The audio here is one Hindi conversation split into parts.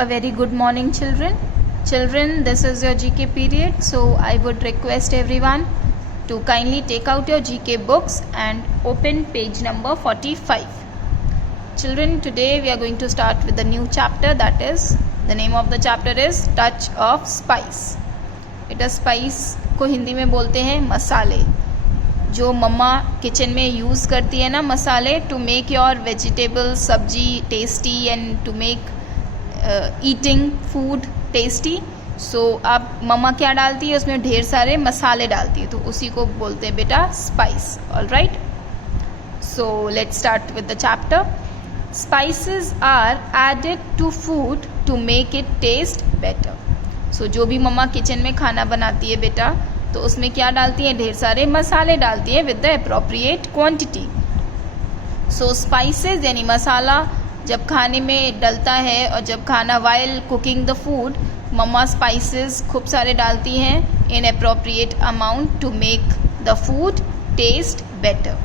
A very good morning, children. Children, this is your GK period, so I would request everyone to kindly take out your GK books and open page number 45. Children, today we are going to start with the new chapter, that is, the name of the chapter is Touch of Spice. It is spice को हिंदी में बोलते हैं मसाले, जो मम्मा किचन में यूज़ करती है ना मसाले, to make your vegetable sabzi tasty and to make eating food tasty. So अब मम्मा क्या डालती है, उसमें ढेर सारे मसाले डालती है, तो उसी को बोलते हैं बेटा spice. All right, so let's start with the chapter. Spices are added to food to make it taste better. So जो भी मम्मा किचन में खाना बनाती है बेटा, तो उसमें क्या डालती है, ढेर सारे मसाले डालती है with the appropriate quantity. So spices यानी मसाला जब खाने में डलता है, और जब खाना while cooking the food mama spices खूब सारे डालती हैं in appropriate amount to make the food taste better.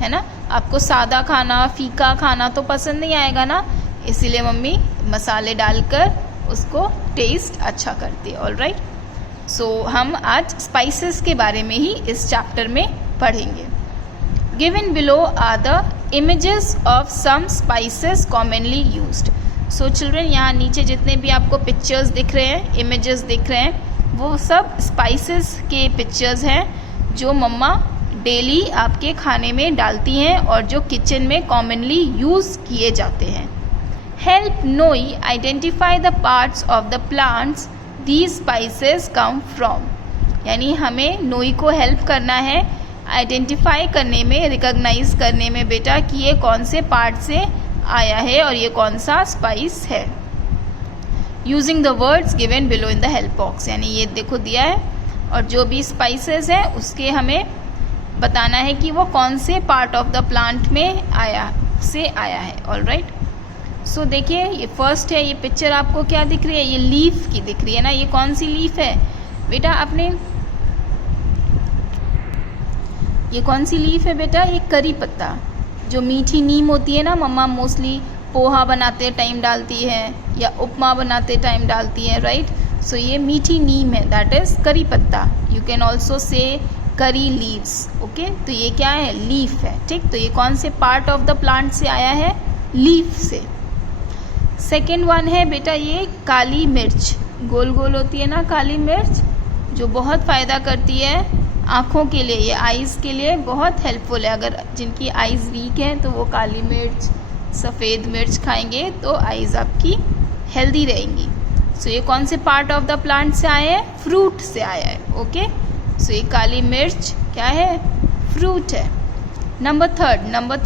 है ना, आपको सादा खाना फीका खाना तो पसंद नहीं आएगा ना, इसीलिए मम्मी मसाले डालकर उसको टेस्ट अच्छा करती है. ऑल राइट, सो हम आज स्पाइसेस के बारे में ही इस चैप्टर में पढ़ेंगे. Given below are the images of some spices commonly used. So children, यहाँ नीचे जितने भी आपको pictures दिख रहे हैं, images दिख रहे हैं, वो सब spices के pictures हैं जो मम्मा डेली आपके खाने में डालती हैं और जो किचन में commonly यूज़ किए जाते हैं. Help Noi identify the parts of the plants these spices come from. यानी हमें नोई को हेल्प करना है आइडेंटिफाई करने में, रिकॉग्नाइज करने में बेटा कि ये कौन से पार्ट से आया है और ये कौन सा स्पाइस है. Using the words given below in the help box, यानी ये देखो दिया है और जो भी स्पाइसेस हैं उसके हमें बताना है कि वो कौन से पार्ट ऑफ द प्लांट में आया है. ऑल राइट, सो देखिए ये फर्स्ट है, ये पिक्चर आपको क्या दिख रही है, ये लीफ की दिख रही है ना. ये कौन सी लीफ है बेटा, आपने ये कौन सी लीफ है बेटा, ये करी पत्ता. जो मीठी नीम होती है ना, मम्मा मोस्टली पोहा बनाते टाइम डालती है या उपमा बनाते टाइम डालती है. राइट, सो ये मीठी नीम है, दैट इज करी पत्ता. You can also say curry leaves. Okay, तो ये क्या है, लीफ है. ठीक, तो ये कौन से पार्ट ऑफ द प्लांट से आया है, लीफ से. सेकेंड वन है बेटा ये काली मिर्च, गोल गोल होती है ना काली मिर्च, जो बहुत फ़ायदा करती है आँखों के लिए, ये आइज़ के लिए बहुत हेल्पफुल है. अगर जिनकी आइज़ वीक हैं तो वो काली मिर्च सफ़ेद मिर्च खाएंगे तो आइज़ आपकी हेल्दी रहेंगी. सो ये कौन से पार्ट ऑफ द प्लांट से आया है, फ्रूट से आया है. ओके, सो ये काली मिर्च क्या है, फ्रूट है. नंबर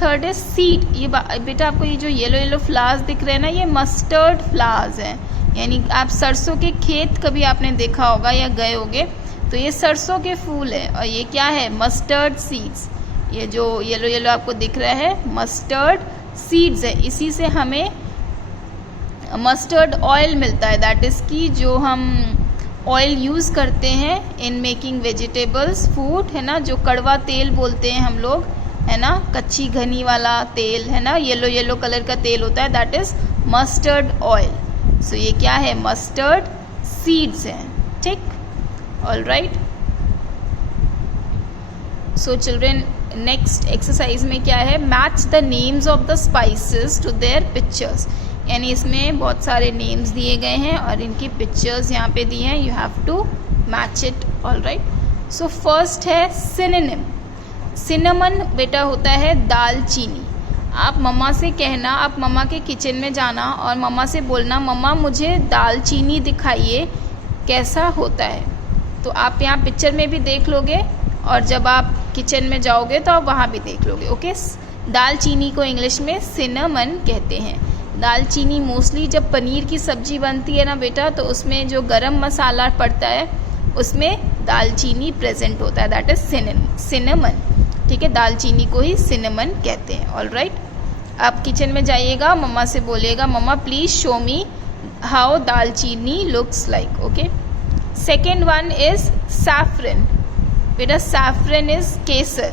थर्ड है सीड. ये बेटा आपको ये जो येलो फ्लावर्स दिख रहे हैं ना, ये मस्टर्ड फ्लावर्स हैं. यानी आप सरसों के खेत कभी आपने देखा होगा या गए होगे, तो ये सरसों के फूल हैं और ये क्या है, मस्टर्ड सीड्स. ये जो येलो आपको दिख रहा है मस्टर्ड सीड्स है. इसी से हमें मस्टर्ड ऑयल मिलता है, दैट इज़ की जो हम ऑयल यूज़ करते हैं इन मेकिंग वेजिटेबल्स फूड, है ना, जो कड़वा तेल बोलते हैं हम लोग, है ना, कच्ची घनी वाला तेल, है ना, येलो कलर का तेल होता है, that is mustard oil. So ये क्या है, मस्टर्ड सीड्स हैं. ठीक, all right. So children, next exercise में क्या है, match the names of the spices to their pictures. यानी इसमें बहुत सारे नेम्स दिए गए हैं और इनकी पिक्चर्स यहाँ पे दी हैं, you have to match it. All right, so first है सिनोनिम. सिनेमन बेटा होता है दालचीनी. आप मम्मा से कहना, आप मम्मा के किचन में जाना और मम्मा से बोलना, मम्मा मुझे दालचीनी दिखाइए कैसा होता है. तो आप यहाँ पिक्चर में भी देख लोगे और जब आप किचन में जाओगे तो आप वहाँ भी देख लोगे. ओके, दालचीनी को इंग्लिश में सिनेमन कहते हैं. दालचीनी मोस्टली जब पनीर की सब्जी बनती है ना बेटा, तो उसमें जो गरम मसाला पड़ता है उसमें दालचीनी प्रेजेंट होता है, दैट इज सिनेमन. ठीक है, दालचीनी को ही सिनेमन कहते हैं. ऑल राइट, आप किचन में जाइएगा, मम्मा से बोलिएगा, मम्मा प्लीज़ शो मी हाउ दालचीनी looks like. Okay, second one is saffron. बेटा सैफरन इज केसर,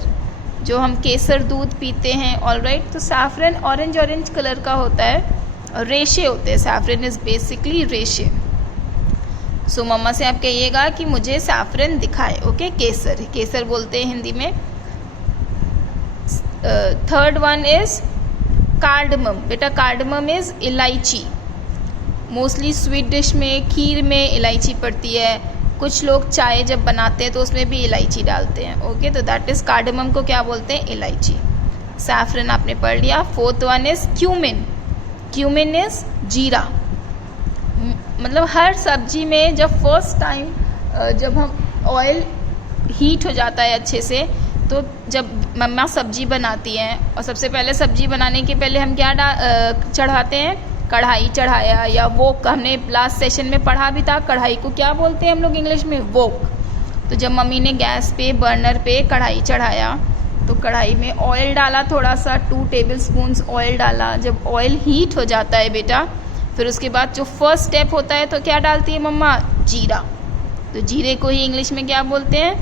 जो हम केसर दूध पीते हैं. ऑल राइट, तो सैफरन ऑरेंज कलर का होता है रेशे होते हैं. सैफरन इज बेसिकली रेशे. सो मम्मा से आप कहिएगा कि मुझे सैफरन दिखाए. ओके, केसर, केसर बोलते हैं हिंदी में. Third one is cardamom. बेटा कार्डमम इज इलायची. मोस्टली स्वीट डिश में, खीर में इलायची पड़ती है. कुछ लोग चाय जब बनाते हैं तो उसमें भी इलायची डालते हैं. ओके, तो दैट इज कार्डमम को क्या बोलते हैं? इलायची. सैफरन आपने पढ़ लिया. Fourth one is cumin. Cumin is जीरा. मतलब हर सब्जी में जब फर्स्ट टाइम जब हम ऑयल हीट हो जाता है अच्छे से, तो जब मम्मा सब्जी बनाती हैं और सबसे पहले सब्जी बनाने के पहले हम क्या चढ़ाते हैं? कढ़ाई चढ़ाया, या वोक. हमने लास्ट सेशन में पढ़ा भी था कढ़ाई को क्या बोलते हैं हम लोग इंग्लिश में? वोक. तो जब मम्मी ने गैस पे, बर्नर पे कढ़ाई चढ़ाया तो कढ़ाई में ऑयल डाला, थोड़ा सा 2 टेबलस्पून्स ऑयल डाला. जब ऑयल हीट हो जाता है बेटा, फिर उसके बाद जो फर्स्ट स्टेप होता है तो क्या डालती है मम्मा? जीरा. तो जीरे को ही इंग्लिश में क्या बोलते हैं?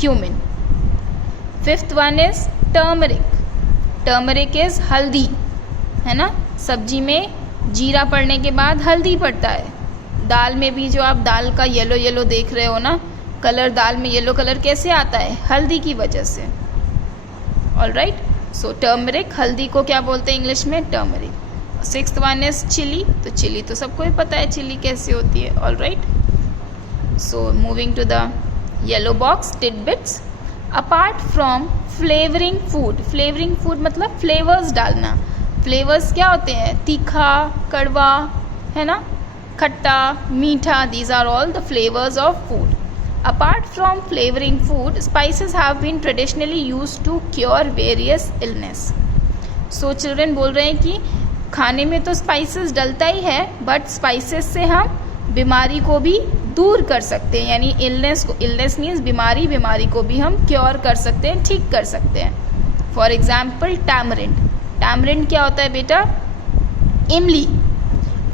Cumin. Fifth one is turmeric. Turmeric is हल्दी, है ना. सब्जी में जीरा पड़ने के बाद हल्दी पड़ता है. दाल में भी जो आप दाल का येलो येलो देख रहे हो ना कलर, दाल में येलो कलर कैसे आता है? हल्दी की वजह से. ऑलराइट, सो टर्मरिक, हल्दी को क्या बोलते हैं इंग्लिश में? Turmeric. Sixth one is chilli. तो चिली तो सबको ही पता है चिली कैसे होती है. All right, so moving to the yellow box, tidbits. Apart from flavouring food. Flavouring food मतलब फ्लेवर्स डालना. फ्लेवर्स क्या होते हैं? तीखा, कड़वा, है ना, खट्टा, मीठा. These are all the flavours of food. Apart from flavouring food, spices have been traditionally used to cure various illness. So children बोल रहे हैं कि खाने में तो स्पाइसेस डलता ही है, बट स्पाइसेस से हम बीमारी को भी दूर कर सकते हैं. यानी इलनेस को, इलनेस मीन्स बीमारी, बीमारी को भी हम क्योर कर सकते हैं, ठीक कर सकते हैं. For example tamarind. टैमरिंड क्या होता है बेटा? इमली.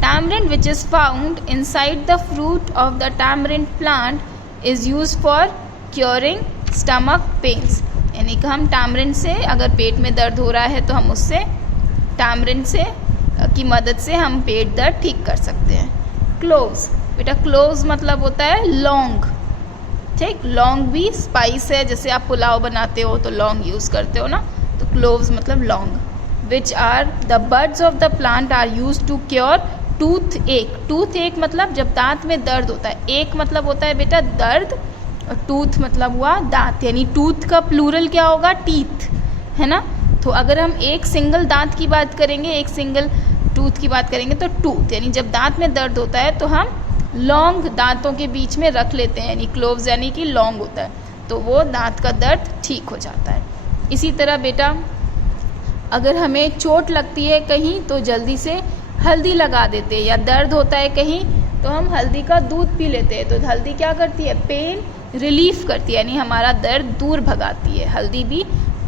Tamarind which is found inside the fruit of the tamarind plant is use for curing stomach pains. यानी कि हम टैमरिंड से अगर पेट में दर्द हो रहा है तो हम उससे टैमरिंड से की मदद से हम पेट दर्द ठीक कर सकते हैं. क्लोव्स. बेटा क्लोव्स मतलब होता है लौंग. ठीक, लौंग भी स्पाइस है. जैसे आप पुलाव बनाते हो तो लौंग यूज़ करते हो ना, तो क्लोव्स मतलब लौंग. Which are the buds of the plant are use to cure toothache. Toothache मतलब जब दांत में दर्द होता है. एक मतलब होता है बेटा दर्द, और टूथ मतलब हुआ दांत. यानी टूथ का प्लूरल क्या होगा? टीथ, है ना. तो अगर हम एक सिंगल दांत की बात करेंगे, एक सिंगल टूथ की बात करेंगे तो टूथ. यानी जब दांत में दर्द होता है तो हम लौंग दांतों के बीच में रख लेते हैं. यानी क्लोव्स यानी कि लौंग होता है, तो वो दांत का दर्द ठीक हो जाता है. इसी तरह बेटा अगर हमें चोट लगती है कहीं तो जल्दी से हल्दी लगा देते हैं, या दर्द होता है कहीं तो हम हल्दी का दूध पी लेते हैं. तो हल्दी क्या करती है? पेन रिलीफ करती है, यानी हमारा दर्द दूर भगाती है. हल्दी भी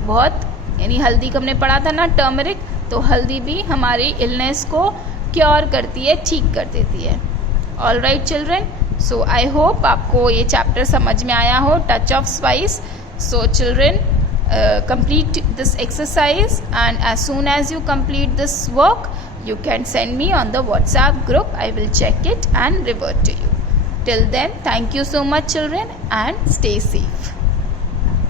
बहुत, यानी हल्दी को हमने पढ़ा था ना टर्मरिक, तो हल्दी भी हमारी इलनेस को क्योर करती है, ठीक कर देती है. All right children, so I hope आपको ये चैप्टर समझ में आया हो, touch of spice. So children, complete this exercise, and as soon as you complete this work you can send me on the WhatsApp group. I will check it and revert to you. Till then, thank you so much children, and stay safe.